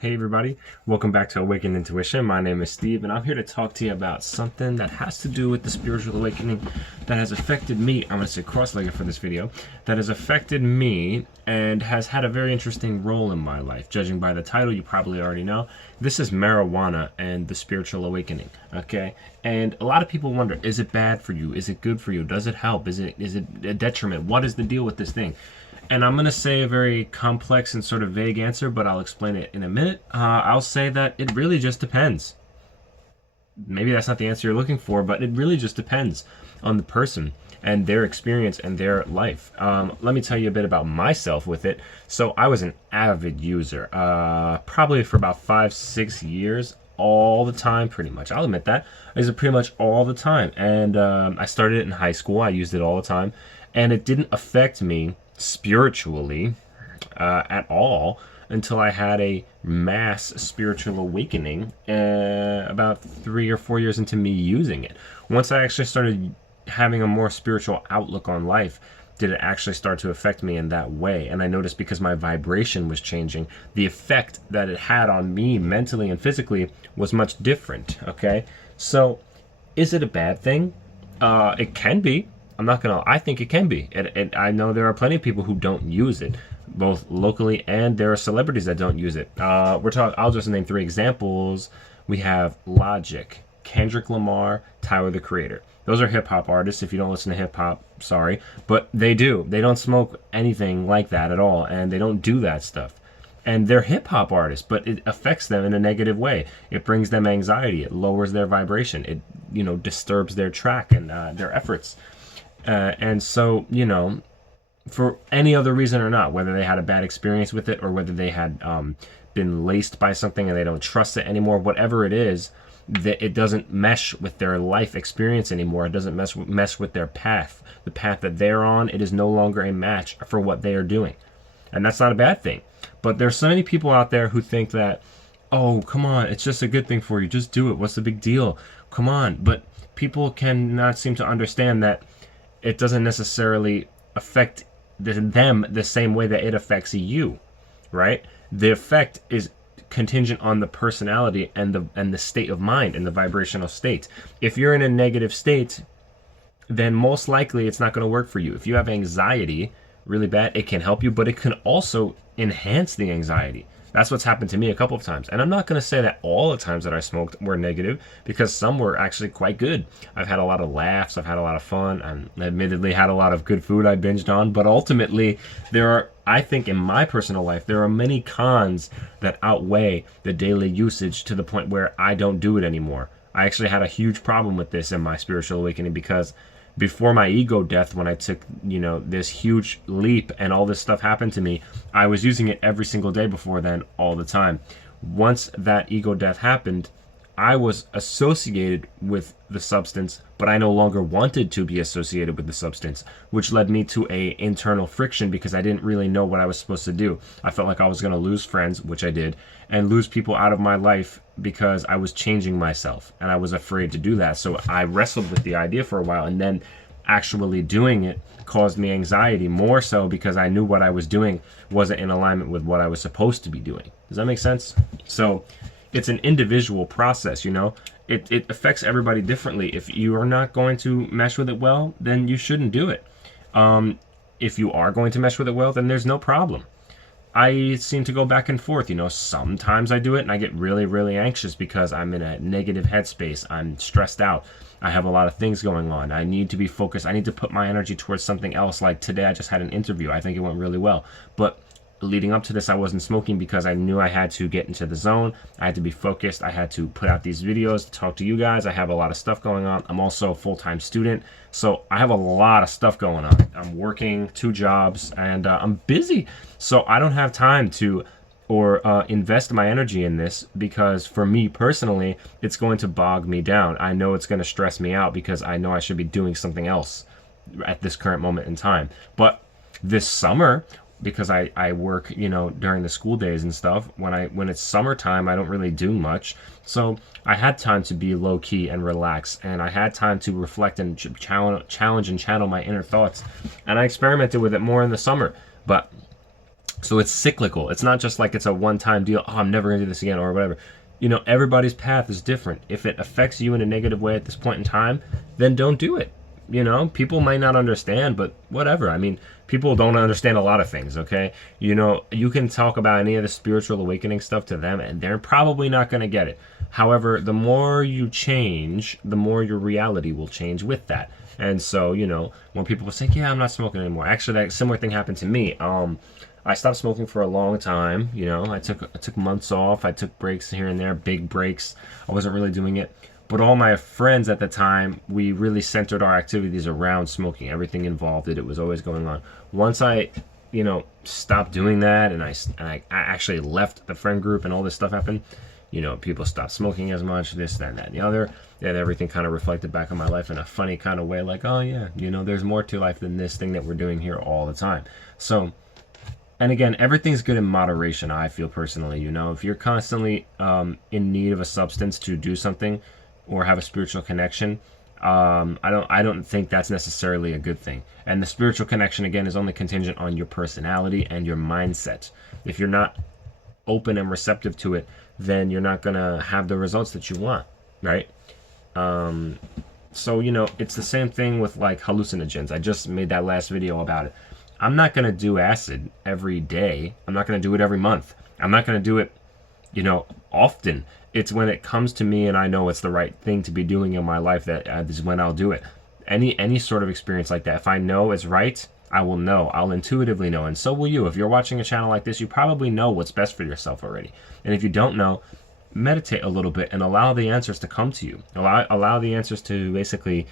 Hey everybody, welcome back to Awakened Intuition. My name is Steve and I'm here to talk to you about something that has to do with the spiritual awakening that has affected me. I'm going to say cross-legged for this video. That has affected me and has had a very interesting role in my life. Judging by the title, you probably already know. This is marijuana and the spiritual awakening, okay? And a lot of people wonder, is it bad for you? Is it good for you? Does it help? Is it a detriment? What is the deal with this thing? And I'm going to say a very complex and sort of vague answer, but I'll explain it in a minute. I'll say that it really just depends. Maybe that's not the answer you're looking for, but it really just depends on the person and their experience and their life. Let me tell you a bit about myself with it. So I was an avid user, probably for about 5-6 years, all the time, pretty much. I'll admit that. I used it pretty much all the time. And I started it in high school. I used it all the time. And it didn't affect me spiritually at all until I had a mass spiritual awakening about 3 or 4 years into me using it. Once I actually started having a more spiritual outlook on life, did it actually start to affect me in that way. And I noticed because my vibration was changing, the effect that it had on me mentally and physically was much different. Okay, so is it a bad thing? It can be. I think it can be. And I know there are plenty of people who don't use it, both locally and there are celebrities that don't use it. I'll just name 3 examples. We have Logic, Kendrick Lamar, Tyler the Creator. Those are hip hop artists. If you don't listen to hip hop, sorry, but they do. They don't smoke anything like that at all, and they don't do that stuff. And they're hip hop artists, but it affects them in a negative way. It brings them anxiety. It lowers their vibration. It, disturbs their track and their efforts. And so, for any other reason or not, whether they had a bad experience with it or whether they had been laced by something and they don't trust it anymore, whatever it is, that it doesn't mesh with their life experience anymore. It doesn't mess with their path. The path that they're on, it is no longer a match for what they are doing. And that's not a bad thing. But there's so many people out there who think that, oh, come on, it's just a good thing for you. Just do it. What's the big deal? Come on. But people cannot seem to understand that it doesn't necessarily affect them the same way that it affects you, right? The effect is contingent on the personality and the state of mind and the vibrational state. If you're in a negative state, then most likely it's not going to work for you. If you have anxiety really bad, it can help you, but it can also enhance the anxiety. That's what's happened to me a couple of times. And I'm not going to say that all the times that I smoked were negative, because some were actually quite good. I've had a lot of laughs. I've had a lot of fun. And admittedly had a lot of good food I binged on. But ultimately, I think in my personal life, there are many cons that outweigh the daily usage to the point where I don't do it anymore. I actually had a huge problem with this in my spiritual awakening, because before my ego death, when I took, this huge leap and all this stuff happened to me, I was using it every single day before then, all the time. Once that ego death happened, I was associated with the substance, but I no longer wanted to be associated with the substance, which led me to a internal friction because I didn't really know what I was supposed to do. I felt like I was going to lose friends, which I did, and lose people out of my life because I was changing myself, and I was afraid to do that. So I wrestled with the idea for a while, and then actually doing it caused me anxiety, more so because I knew what I was doing wasn't in alignment with what I was supposed to be doing. Does that make sense? So it's an individual process, it affects everybody differently. If you are not going to mesh with it well, then you shouldn't do it. If you are going to mesh with it well, then there's no problem. I seem to go back and forth. Sometimes I do it and I get really, really anxious because I'm in a negative headspace. I'm stressed out. I have a lot of things going on. I need to be focused. I need to put my energy towards something else. Like today, I just had an interview. I think it went really well. But leading up to this, I wasn't smoking because I knew I had to get into the zone. I had to be focused. I had to put out these videos to talk to you guys. I have a lot of stuff going on. I'm also a full-time student, so I have a lot of stuff going on. I'm working 2 jobs and I'm busy, so I don't have time to invest my energy in this, because for me personally, it's going to bog me down. I know it's going to stress me out because I know I should be doing something else at this current moment in time. But this summer, because I work, during the school days and stuff, when it's summertime, I don't really do much. So I had time to be low key and relax, and I had time to reflect and challenge and channel my inner thoughts. And I experimented with it more in the summer. But So it's cyclical. It's not just like it's a one-time deal. Oh, I'm never going to do this again or whatever. You know, everybody's path is different. If it affects you in a negative way at this point in time, then don't do it. You know, people might not understand, but whatever. I mean, people don't understand a lot of things, okay? You know, you can talk about any of the spiritual awakening stuff to them, and they're probably not going to get it. However, the more you change, the more your reality will change with that. And so, you know, when people say, yeah, I'm not smoking anymore. Actually, that similar thing happened to me. I stopped smoking for a long time. You know, I took months off. I took breaks here and there, big breaks. I wasn't really doing it. But all my friends at the time, we really centered our activities around smoking. Everything involved it. It was always going on. Once I, you know, stopped doing that, and I actually left the friend group, and all this stuff happened. You know, people stopped smoking as much, this, that, and that, and the other. And everything kind of reflected back on my life in a funny kind of way, like, oh yeah, you know, there's more to life than this thing that we're doing here all the time. So, and again, everything's good in moderation, I feel personally. You know, if you're constantly in need of a substance to do something or have a spiritual connection, I don't think that's necessarily a good thing. And the spiritual connection, again, is only contingent on your personality and your mindset. If you're not open and receptive to it, then you're not going to have the results that you want, right? So, you know, it's the same thing with like hallucinogens. I just made that last video about it. I'm not going to do acid every day. I'm not going to do it every month. I'm not going to do it, you know, often. It's when it comes to me and I know it's the right thing to be doing in my life that is when I'll do it. Any sort of experience like that, if I know it's right, I will know. I'll intuitively know. And so will you. If you're watching a channel like this, you probably know what's best for yourself already. And if you don't know, meditate a little bit and allow the answers to come to you. Allow the answers to basically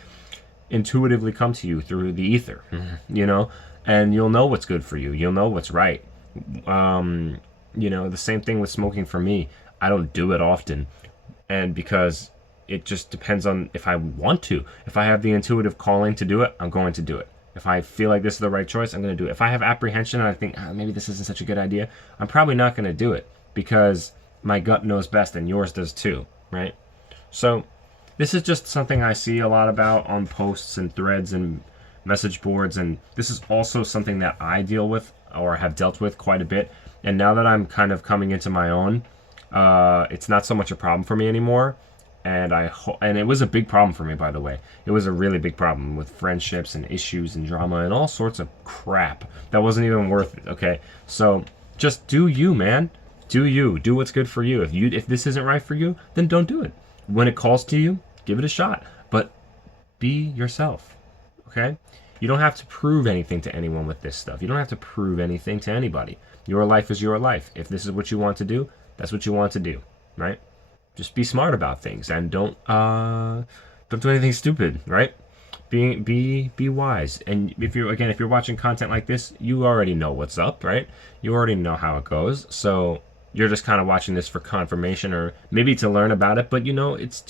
intuitively come to you through the ether, you know, and you'll know what's good for you. You'll know what's right. You know, the same thing with smoking for me. I don't do it often, and because it just depends on if I want to. If I have the intuitive calling to do it, I'm going to do it. If I feel like this is the right choice, I'm going to do it. If I have apprehension and I think maybe this isn't such a good idea, I'm probably not going to do it because my gut knows best and yours does too, right? So this is just something I see a lot about on posts and threads and message boards, and this is also something that I deal with or have dealt with quite a bit. And now that I'm kind of coming into my own, it's not so much a problem for me anymore. And it was a big problem for me, by the way. It was a really big problem with friendships and issues and drama and all sorts of crap that wasn't even worth it. Okay, so just do you, man. Do you. Do what's good for you. If this isn't right for you, then don't do it. When it calls to you, give it a shot. But be yourself. Okay? You don't have to prove anything to anyone with this stuff. You don't have to prove anything to anybody. Your life is your life. If this is what you want to do, that's what you want to do, right? Just be smart about things and don't do anything stupid, right? Be wise. And if you're watching content like this, you already know what's up, right? You already know how it goes. So you're just kind of watching this for confirmation or maybe to learn about it, but you know, it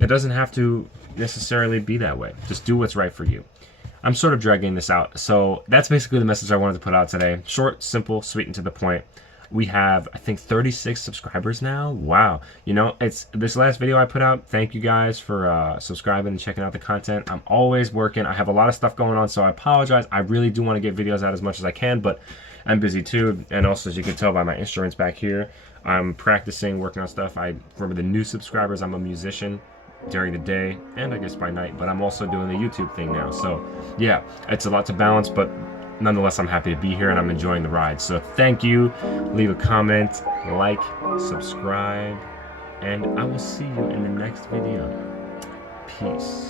doesn't have to necessarily be that way. Just do what's right for you. I'm sort of dragging this out. So that's basically the message I wanted to put out today. Short, simple, sweet, and to the point. We have, I think, 36 subscribers now. Wow. You know, it's this last video I put out. Thank you guys for subscribing and checking out the content. I'm always working. I have a lot of stuff going on, so I apologize. I really do want to get videos out as much as I can, but I'm busy too. And also, as you can tell by my instruments back here, I'm practicing, working on stuff. For the new subscribers, I'm a musician during the day and I guess by night, but I'm also doing the YouTube thing now. So yeah, it's a lot to balance, but nonetheless, I'm happy to be here and I'm enjoying the ride. So thank you. Leave a comment, like, subscribe, and I will see you in the next video. Peace.